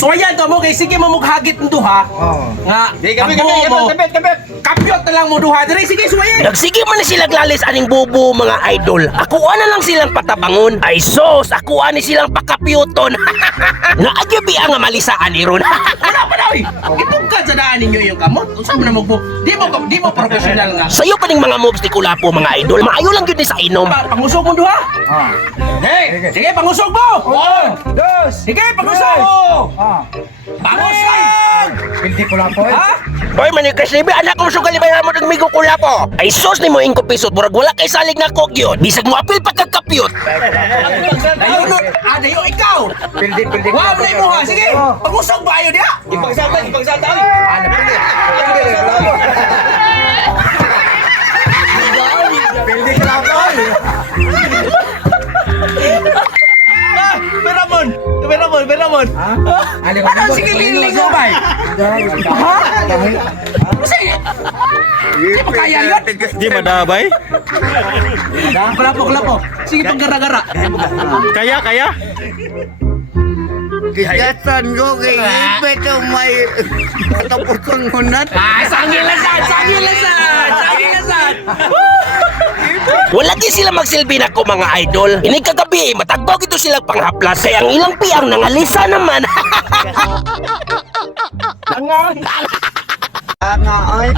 Suwayan to mo kay sige mo mughagit ng duha. Nga. Di gabi mo. Kapyot na lang mo duha. Dire sige suwayan. Nagsige man ni sila glalis aning bubo mga idol. Ako na lang silang patabangon. Ay sos, ako ani silang pakapyuton. Naagyabi ang malisaan ni Ron. Wala pa daw. Itong ka sa daan ninyo yung kamot. Unsa mo na mo di mo professional nga. Sayo pa ning mga moves ni Kulapo mga idol. Maayo lang yun ni sa inom. Pangusog mo duha? Hey, sige pangusog mo. Sige pangusog. Pangusog! Hindi ko lang po. Ha? Boy, manikres libi, anak ko sugal libay mo ng migo Kulapo. Ay sos ni mo ingko pisot, murag wala kay salig na kogyot. Bisag mo apil pagkakapyot. Dayo no, dayo ikaw. Pildi. Wow, na mo ha. Sige, pangusog ba ayo dia? Ipagsalta. Pildi ka lang po. Beramon. Ano sige lilingaw ba? Ha? Sige. Di pa kaya yun? Di madabay? Kulapo. Sige panggara-gara. Kaya? Kijatan ko kay ipet o may katapos kong hunat. Sangilasan. Wala din sila magsilbi na ko mga idol. Ini kagabi, matagbaw ito silang panghaplas. Kaya ang ilang piang nangalisa naman. Nga ay.